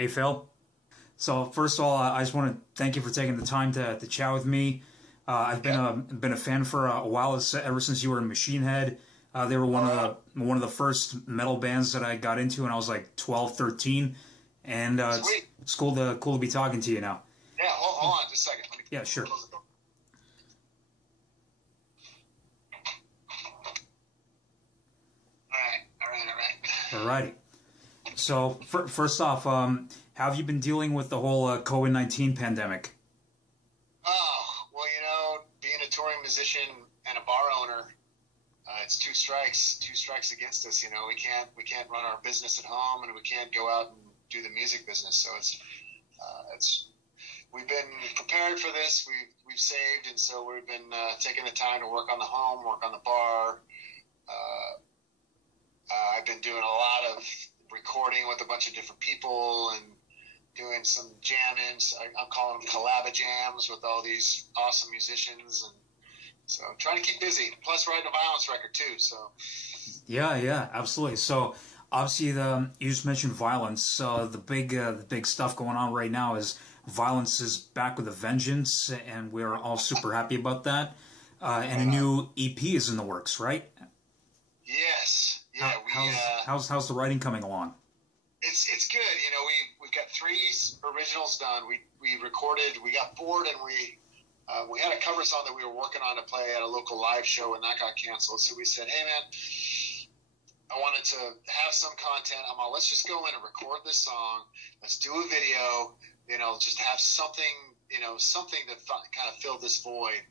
Hey, Phil. So first of all, I just want to thank you for taking the time to chat with me. I've been a fan for a while, ever since you were in Machine Head. They were one of the first metal bands that I got into when I was like 12, 13. And it's cool to be talking to you now. Yeah, hold on just a second. Yeah, sure. Close the door. All right. Alrighty. So first off, how have you been dealing with the whole COVID-19 pandemic? Oh, well, being a touring musician and a bar owner, it's two strikes against us. We can't run our business at home, and we can't go out and do the music business. So we've been prepared for this. We've saved, and so we've been taking the time to work on the home, work on the bar. I've been doing a lot of recording with a bunch of different people and doing some jammings. I'm calling them collab jams with all these awesome musicians, and so I'm trying to keep busy. Plus, writing a Vio-lence record too. So Yeah, absolutely. So obviously, you just mentioned Vio-lence. The big stuff going on right now is Vio-lence is back with a vengeance, and we're all super happy about that. And a new EP is in the works, right? Yes. Yeah. How's the writing coming along? It's good. We've got 3 originals done. We recorded. We got bored, and we had a cover song that we were working on to play at a local live show, and that got canceled. So we said, "Hey, man, I wanted to have some content. Let's just go in and record this song. Let's do a video. Just have something. Something to kind of fill this void,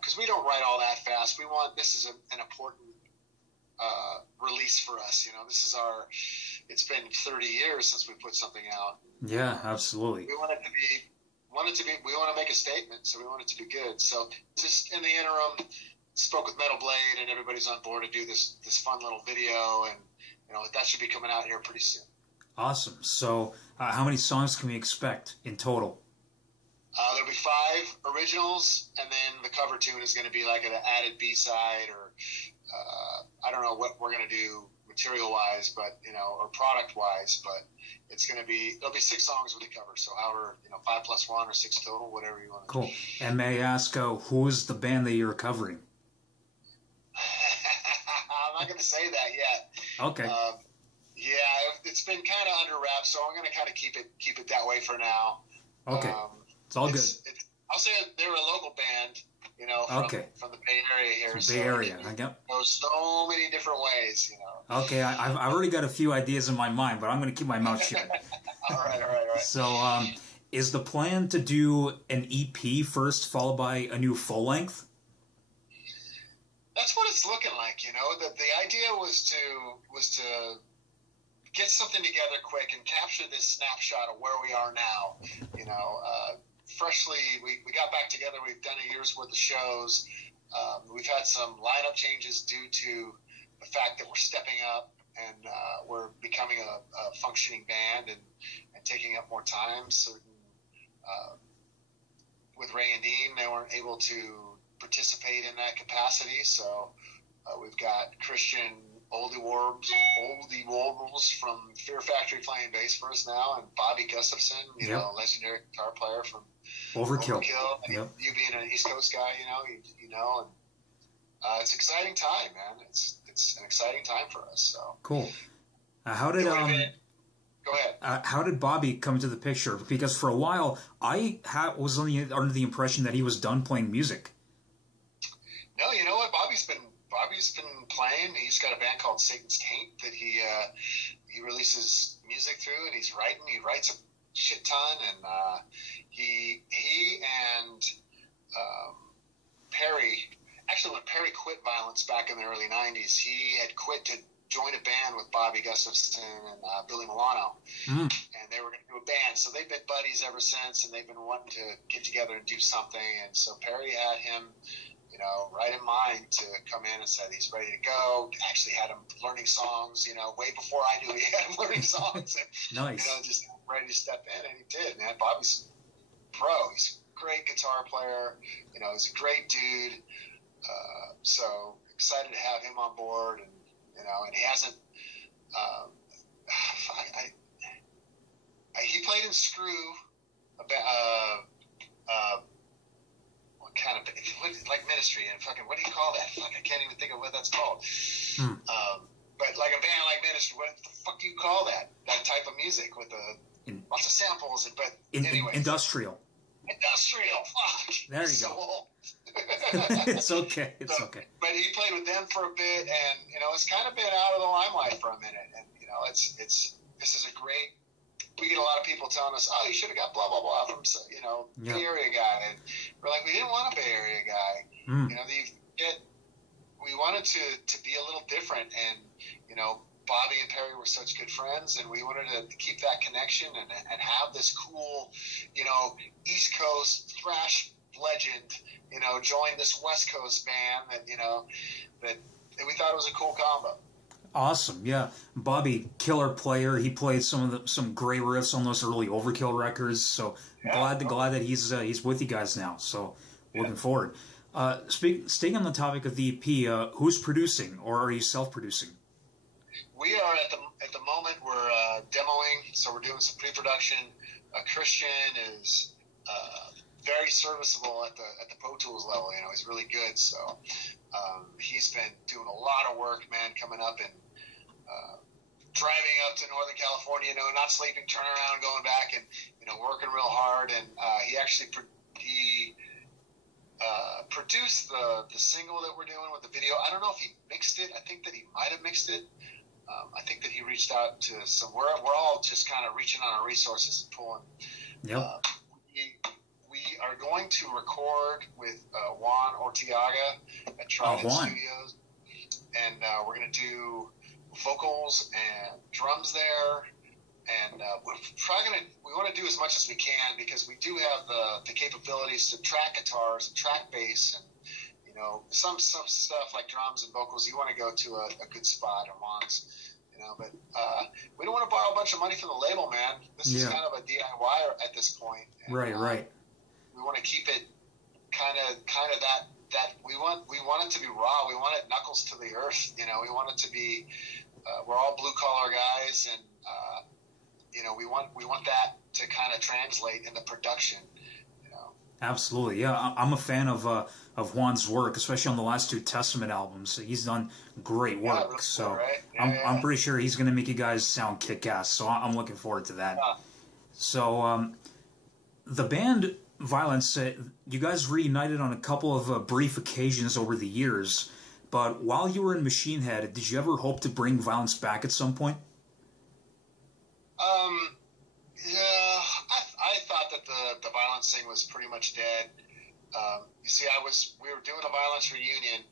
because we don't write all that fast. This is an important release for us. It's been 30 years since we put something out. Yeah, absolutely. We want we want to make a statement, so we want it to be good. So just in the interim, spoke with Metal Blade, and everybody's on board to do this fun little video, and that should be coming out here pretty soon. Awesome. So how many songs can we expect in total? There'll be 5 originals, and then the cover tune is going to be like an added B-side, or I don't know what we're going to do material-wise, but or product-wise, but there'll be 6 songs with the cover. So however, 5 plus 1 or 6 total, whatever you want to do. Cool. And may I ask, who is the band that you're covering? I'm not going to say that yet. Okay. Yeah, it's been kind of under wraps, so I'm going to kind of keep it that way for now. Okay. It's all good. I'll say they're a local band, from the Bay Area here. Bay Area, I get. Goes so many different ways, Okay, I've already got a few ideas in my mind, but I'm going to keep my mouth shut. All right. So, is the plan to do an EP first, followed by a new full length? That's what it's looking like. The idea was to get something together quick and capture this snapshot of where we are now. Freshly, we got back together. We've done a year's worth of shows. We've had some lineup changes due to the fact that we're stepping up and we're becoming a functioning band and taking up more time. With Ray and Dean, they weren't able to participate in that capacity. So we've got Christian Oldie Warbles from Fear Factory playing bass for us now, and Bobby Gustafson, legendary guitar player from Overkill. And you being an East Coast guy, and it's an exciting time, man. It's an exciting time for us. So cool. How did Go ahead. How did Bobby come into the picture? Because for a while, I was under the impression that he was done playing music. No, you know what? Bobby's been playing. He's got a band called Satan's Taint that he releases music through, and he's writing. He writes a shit ton, and he and Perry. Actually, when Perry quit Vio-lence back in the early '90s, he had quit to join a band with Bobby Gustafson and Billy Milano, and they were going to do a band. So they've been buddies ever since, and they've been wanting to get together and do something. And so Perry had him, right in mind to come in and said he's ready to go. Actually had him learning songs, way before I knew he had him learning songs. And, nice. Just ready to step in, and he did, man. Bobby's pro. He's a great guitar player. He's a great dude. So excited to have him on board, and and he hasn't. screw what kind of like ministry and fucking what do you call that? Fuck, I can't even think of what that's called. But like a band like Ministry, what the fuck do you call that? That type of music with lots of samples. But anyway, industrial. Fuck. There you so go. Old. It's okay. It's okay. But he played with them for a bit, and it's kind of been out of the limelight for a minute. And this is a great. We get a lot of people telling us, "Oh, you should have got blah blah blah from Bay Area guy," and we're like, we didn't want a Bay Area guy. We wanted to be a little different, and Bobby and Perry were such good friends, and we wanted to keep that connection and have this cool, East Coast thrash legend, join this West Coast band that we thought it was a cool combo. Awesome, yeah. Bobby, killer player. He played some great riffs on those early Overkill records. So glad that he's with you guys now. So looking forward. Staying on the topic of the EP, who's producing, or are you self-producing? We are at the moment we're demoing, so we're doing some pre-production. Christian is very serviceable at the Pro Tools level. He's really good. So he's been doing a lot of work, man, coming up and driving up to Northern California, not sleeping, turning around, going back, and working real hard. And he actually produced the single that we're doing with the video. I don't know if he mixed it. I think that he might have mixed it. I think that he reached out to some. We're all just kind of reaching on our resources and pulling. Yep. We are going to record with Juan Ortiaga at Trident Studios, and we're going to do vocals and drums there. And we're probably we want to do as much as we can because we do have the capabilities to track guitars and track bass and some stuff like drums and vocals. You want to go to a good spot at once, but we don't want to borrow a bunch of money from the label, man. This is kind of a DIY at this point. And, right. We want to keep it kind of that we want it to be raw. We want it knuckles to the earth. We want it to be. We're all blue collar guys, and we want that to kind of translate in the production. Absolutely, yeah. I'm a fan of Juan's work, especially on the last two Testament albums. He's done great work, really so cool, right? I'm pretty sure he's going to make you guys sound kick-ass. So I'm looking forward to that. So the band Vio-lence, you guys reunited on a couple of brief occasions over the years. But while you were in Machine Head, did you ever hope to bring Vio-lence back at some point? I thought that the Vio-lence thing was pretty much dead. You see, we were doing a Vio-lence reunion,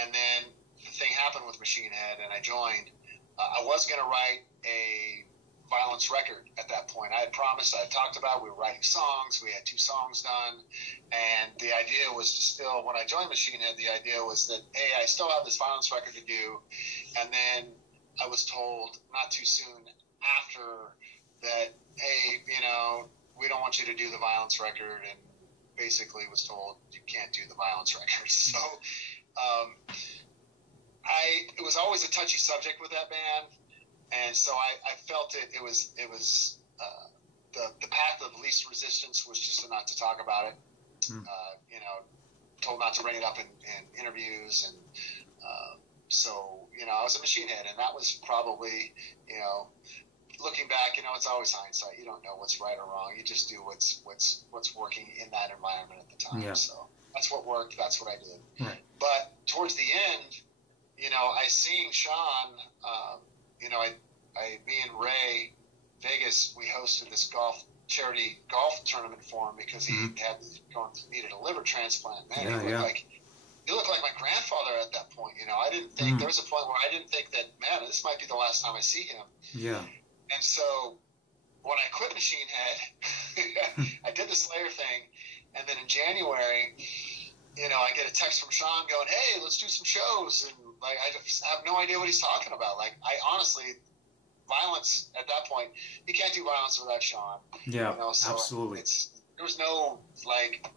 and then the thing happened with Machine Head, and I joined. I was going to write a Vio-lence record at that point. I had promised, I had talked about, we were writing songs. We had 2 songs done, and the idea was to still, when I joined Machine Head, the idea was that, hey, I still have this Vio-lence record to do, and then I was told not too soon after that, hey, we don't want you to do the Vio-lence record, and basically was told you can't do the Vio-lence record. So it was always a touchy subject with that band, and so I felt it was the path of least resistance was just not to talk about it. Told not to bring it up in interviews, and so I was a Machine Head, and that was probably looking back, it's always hindsight. You don't know what's right or wrong. You just do what's working in that environment at the time. Yeah. So that's what worked. That's what I did. Right. But towards the end, I seen Sean. Me and Ray Vegas, we hosted this charity golf tournament for him because he needed a liver transplant. Man, he looked like my grandfather at that point. I didn't think there was a point where I didn't think that, man, this might be the last time I see him. Yeah. And so when I quit Machine Head, I did the Slayer thing, and then in January, I get a text from Sean going, "Hey, let's do some shows," and I have no idea what he's talking about. I honestly, Vio-lence at that point, you can't do Vio-lence without Sean. Yeah, so absolutely. There was no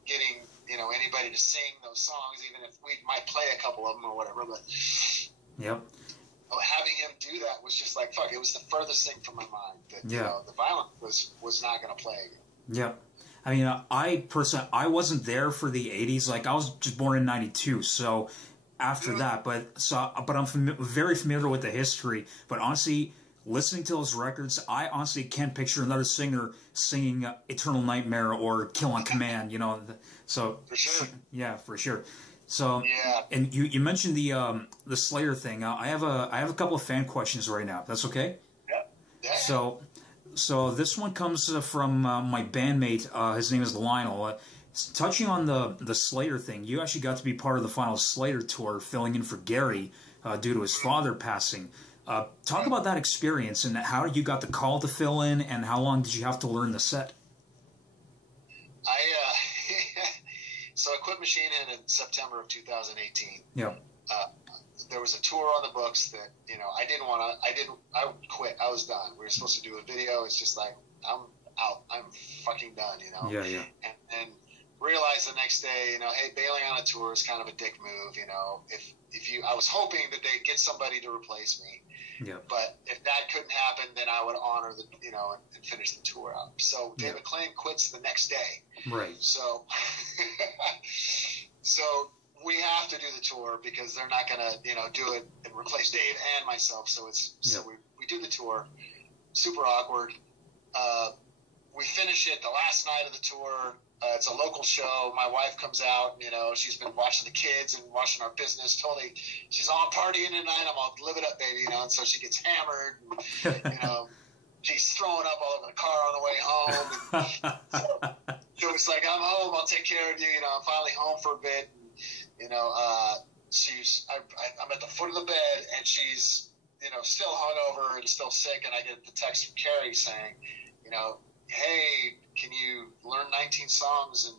getting anybody to sing those songs, even if we might play a couple of them or whatever. But yep. having him do that was just like, fuck, it was the furthest thing from my mind that, you know, the violence was not going to play again. Yep. I mean, I wasn't there for the 80s. Like, I was just born in 92, so after that, but I'm very familiar with the history. But honestly, listening to those records, I honestly can't picture another singer singing "Eternal Nightmare" or "Kill on Command." You know, so for sure. Yeah, for sure. So, and you mentioned the Slayer thing. I have a couple of fan questions right now. That's okay? Yeah. So this one comes from my bandmate. His name is Lionel. Touching on the Slayer thing, you actually got to be part of the final Slayer tour, filling in for Gary due to his father passing. Talk about that experience and how you got the call to fill in, and how long did you have to learn the set? So I quit Machine Head in September of 2018. Yeah. There was a tour on the books that, you know, I quit. I was done. We were supposed to do a video. It's just like, I'm out. I'm fucking done, you know? Yeah. And realized the next day, you know, hey, bailing on a tour is kind of a dick move, you know. I was hoping that they'd get somebody to replace me. Yeah. But if that couldn't happen, then I would honor and finish the tour out. So David Klain quits the next day. Right. So we have to do the tour because they're not gonna, you know, do it and replace Dave and myself. So we do the tour. Super awkward. We finish it the last night of the tour. It's a local show. My wife comes out. You know, she's been watching the kids and watching our business. Totally, she's all partying tonight. I'm all live it up, baby. You know, and so she gets hammered. And, you know, she's throwing up all over the car on the way home. And so it's like, I'm home. I'll take care of you. You know, I'm finally home for a bit. And, you know, I'm at the foot of the bed, and she's, you know, still hungover and still sick. And I get the text from Carrie saying, you know, hey, can you learn 19 songs and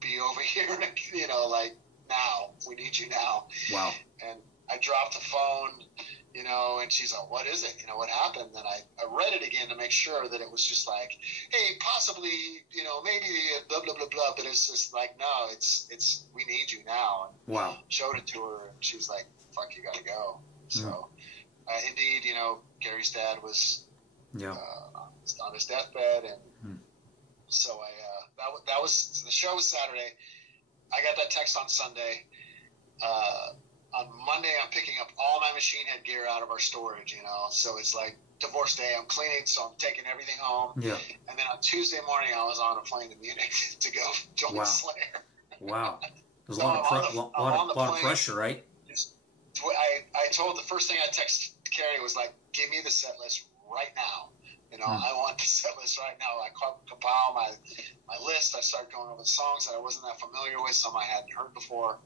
be over here? You know, like, now. We need you now. Wow. And I dropped the phone, you know, and she's like, what is it? You know, what happened? And I read it again to make sure that it was just like, hey, possibly, you know, maybe blah, blah, blah, blah. But it's just like, no, it's we need you now. And wow. Showed it to her, and she's like, fuck, you got to go. So, indeed, you know, Gary's dad was on his deathbed, and so that was the show was Saturday. I got that text on Sunday. On Monday, I'm picking up all my Machine Head gear out of our storage, you know. So it's like divorce day. I'm cleaning, so I'm taking everything home. Yeah. And then on Tuesday morning, I was on a plane to Munich to go join Slayer. Wow. There's a lot of pressure, right? I told the first thing I texted Carrie was like, give me the set list right now. You know, I want the set list right now. I compile my list. I start going over the songs that I wasn't that familiar with, some I hadn't heard before.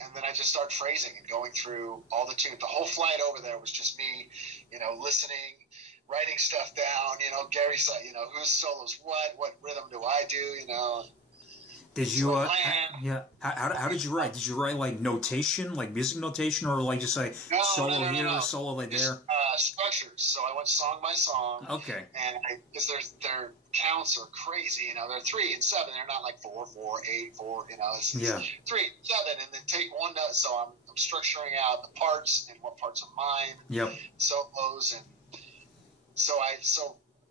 And then I just start phrasing and going through all the tunes. The whole flight over there was just me, you know, listening, writing stuff down. You know, Gary said, you know, whose solos what rhythm do I do, you know. Did you, how did you write? Did you write, like, notation, like music notation, or, like, just say solo here, solo like there? Structures. So I went song by song. Okay. And because their counts are crazy, you know, they're 3 and 7. They're not like 4, 4, 8, 4, you know. It's 3, 7, and then take one note. So I'm structuring out the parts and what parts are mine. Yep. Solos, and so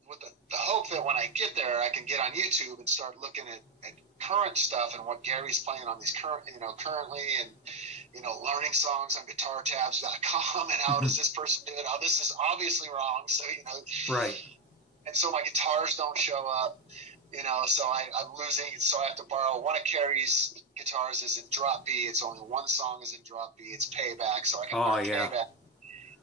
with the hope that when I get there, I can get on YouTube and start looking at current stuff and what Gary's playing on these currently, and, you know, learning songs on guitartabs.com and how does this person do it? Oh, this is obviously wrong. So, you know, right. And so my guitars don't show up, you know, so I'm losing. So I have to borrow one of Carrie's guitars is in drop B. It's only one song is in drop B. It's Payback. So I can Payback.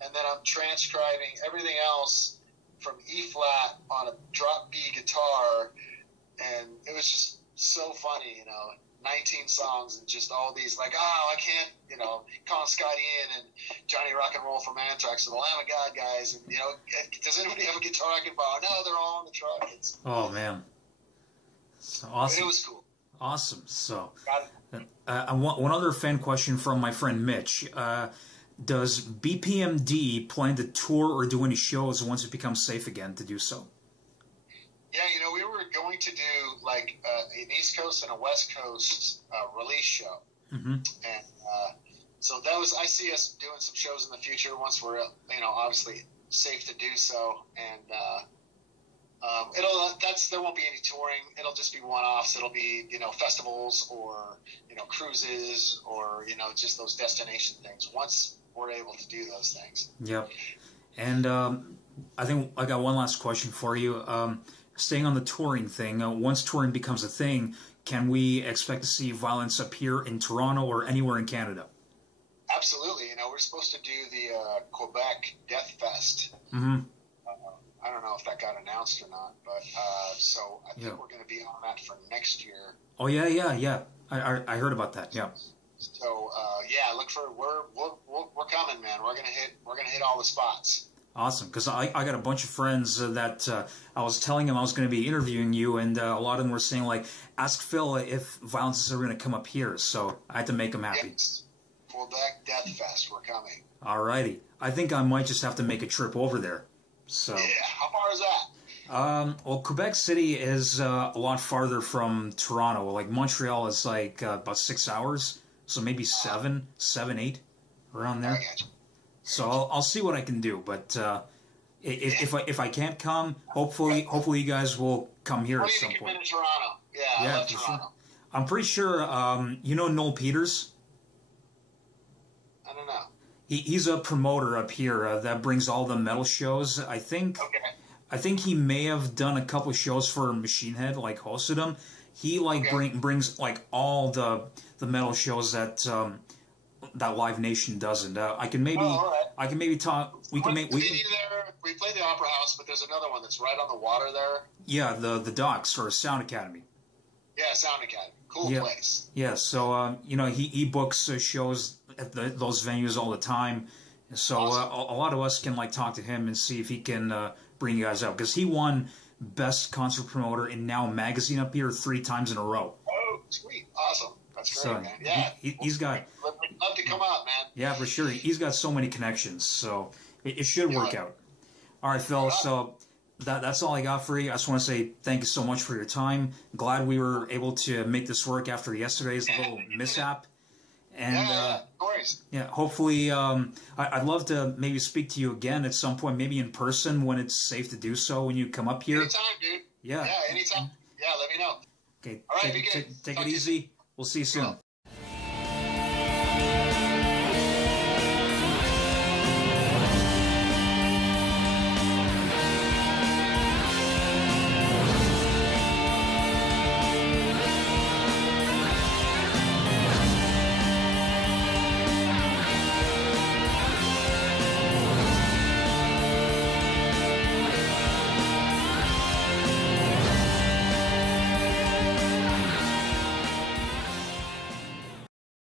And then I'm transcribing everything else from E flat on a drop B guitar. And it was just so funny, you know, 19 songs and just all these, like, I can't, you know, Colin Scott Ian and Johnny Rock and Roll from Anthrax and the Lamb of God guys, and, you know, does anybody have a guitar I can borrow? No, they're all on the truck. Oh, man. So awesome. It was cool. Awesome. So, one other fan question from my friend Mitch. Does bpmd plan to tour or do any shows once it becomes safe again to do so? Yeah, you know, we were going to do like an East Coast and a West Coast release show, and So I see us doing some shows in the future once we're, obviously safe to do so. And there won't be any touring. It'll just be one-offs. It'll be, festivals or, cruises or, just those destination things once we're able to do those things. Yep. And I think I got one last question for you. Staying on the touring thing, once touring becomes a thing, can we expect to see Vio-lence appear in Toronto or anywhere in Canada? Absolutely. We're supposed to do the Quebec Death Fest. Mm-hmm. I don't know if that got announced or not, but so I think we're going to be on that for next year. Oh yeah. I heard about that. Yeah. So look for we're coming, man. We're gonna hit all the spots. Awesome, because I got a bunch of friends that I was telling them I was going to be interviewing you, and a lot of them were saying, like, ask Phil if Vio-lence is ever going to come up here, so I had to make them happy. Yes. Quebec Death Fest, we're coming. Alrighty. I think I might just have to make a trip over there. So. Yeah, how far is that? Well, Quebec City is a lot farther from Toronto. Like, Montreal is like about 6 hours, so maybe 7, 8, around there. I got you. So I'll see what I can do, but if I can't come, hopefully you guys will come here at some point. In Toronto. Yeah, I love Toronto. Sure. I'm pretty sure you know Noel Peters. I don't know. He's a promoter up here that brings all the metal shows. I think. Okay. I think he may have done a couple of shows for Machine Head, like hosted them. He brings like all the metal shows that. That Live Nation doesn't. I can maybe talk. We play the Opera House, but there's another one that's right on the water there. Yeah, the Docks or Sound Academy. Yeah, Sound Academy, cool place. Yeah, so he books shows at those venues all the time. So awesome. A lot of us can talk to him and see if he can bring you guys out, because he won Best Concert Promoter in Now Magazine up here 3 times in a row. Oh, sweet, awesome. That's great, man. Yeah, he's got. We'd love to come out, man. Yeah, for sure. He's got so many connections, so it should work out. All right, Phil. So that's all I got for you. I just want to say thank you so much for your time. Glad we were able to make this work after yesterday's little mishap. And of course. Yeah, hopefully, I'd love to maybe speak to you again at some point, maybe in person when it's safe to do so. When you come up here. Anytime, dude. Yeah. Yeah, anytime. Yeah, let me know. Okay. All right, take it easy. We'll see you soon.